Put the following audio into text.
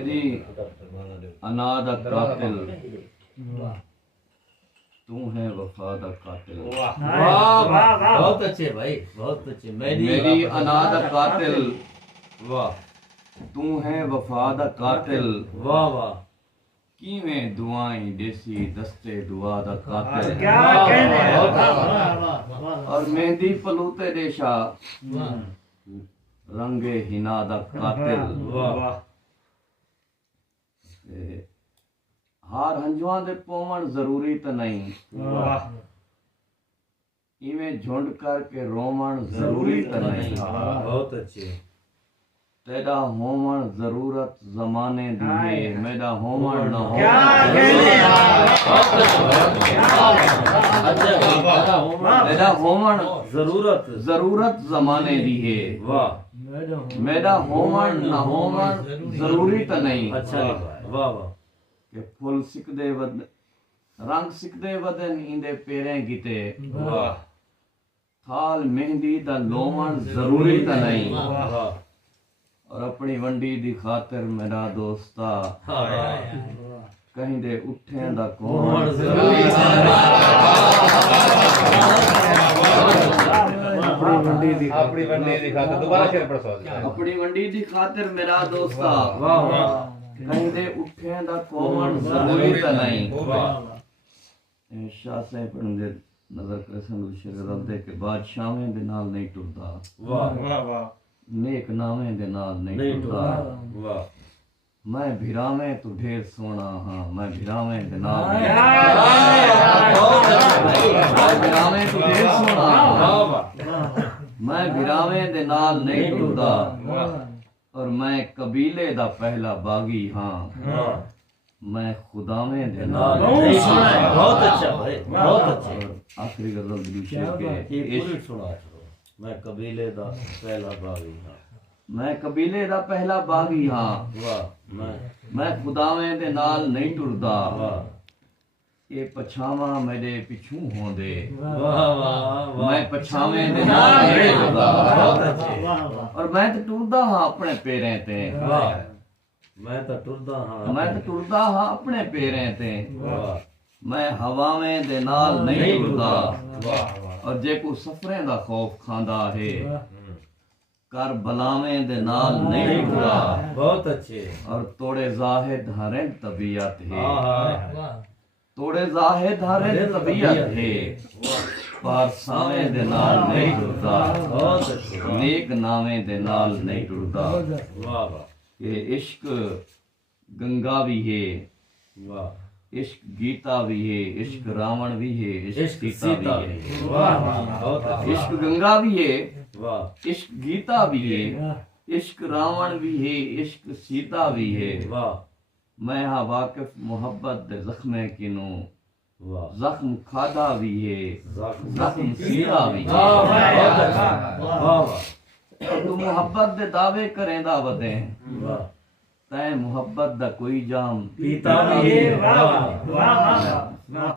मेरी अनाद कातिल तू है वफा दा कातिल। वाह वाह वाह, बहुत अच्छे भाई, बहुत अच्छे। मेरी अनाद कातिल वाह तू है वफा दा कातिल। वाह वाह, किवें दुआएं देसी दस्ते दुआ दा कातिल। क्या कहने हैं, वाह वाह वाह। और मेहंदी पलूते देशा रंगे हिना दा कातिल। वाह वाह, हार हंजुआं दे पोवण जरूरी तो नहीं, वाह इवें झुंड करके रोवण जरूरी तो नहीं। बहुत अच्छे। तेरा होवण जरूरत जमाने दी है, मेरा होवण न हो। क्या कहने हैं, तेरा होवण जरूरत जरूरत जमाने दी है, वाह, मेरा होवण न होवण जरूरी तो नहीं। अच्छा वाह वाह, कि फुल सिकदे वद रंग सिकदे वदन इंदे पेरें गिते, वाह थाल मेहंदी दा लोवण जरूरी तो नहीं। वाह, और अपनी वंडी दी खातिर मेरा दोस्ता कहीं दे उठें दा कोण जरूरी अपनी वंडी दी खातिर दोबारा शेर पढ़ो। अपनी वंडी दी खातिर मेरा दोस्ता वाह वाह, कहीं दे उठें दा कोण जरूरी तो नहीं। शाह साहब पढ़दे नजर कृष्ण शेर दे के बादशाहें दे नाल नहीं टुरदा, वाह वाह वाह, नेक नावें दे नाल नहीं नहीं टुरदा। वाह, मैं भिरावें तू ढेर सोना हाँ, मैं भिरावें दे नाल नहीं मैं भिरावें तू ढेर सोना हाँ, मैं भिरावें दे नाल नहीं टुरदा। और मैं कबीले दा पहला बागी हाँ, मैं खुदावें दे नाल नहीं सुना है, बहुत अच्छा भाई, बहुत अच्छे। और आखिरी गजल दिल शेर के ये पूरी इश्क सुना करो। मैं कबीले दा पहला बागी हाँ, मैं कबीले दा पहला बागी हाँ, वाह मैं खुदावें दे नाल नहीं टुरदा। वाह ये पछावा मेरे पिछू होंदे, वाह वाह, मैं पछावें दे नाल नहीं टुरदा। बहुत अच्छे। और मैं तो टुरदा हाँ अपने पैरें ते, वाह, मैं तो टुरदा हाँ, मैं तो टुरदा हाँ अपने पैरें ते। वाह मैं हवावें दे नाल नहीं टुरदा। वाह, और जे को सफरें दा खौफ खांदा है, कर बलावें दे नाल नहीं टुरदा। बहुत अच्छे। और तोड़े जाहिद हरे तबीयत है, हाँ तोड़े जाहिद हरे तबीयत है, पर सावें दे नाल नहीं टुरदा। बहुत अच्छे। नेक नावें दे नाल नहीं टुरदा। वाह वाह, ये इश्क गंगा भी है, वाह, इश्क गीता भी है, इश्क रावण भी है, इश्क इश्क सीता सीता भी है। वाह वाह, बहुत अच्छे। इश्क गंगा भी है, वाह इश्क गीता भी है, इश्क रावण भी है, इश्क सीता भी है। वाह मैं हाँ वाकिफ मोहब्बत दे जख्मे किनू, वाह, जख्म खादा भी है, ज़ख्म जख्म सीधा भी है। वाह बहुत अच्छा। वाह वाह, तू मोहब्बत दे दावे करें दावते, वाह, तै मोहब्बत दा कोई जाम पीता भी है। वाह वाह वाह।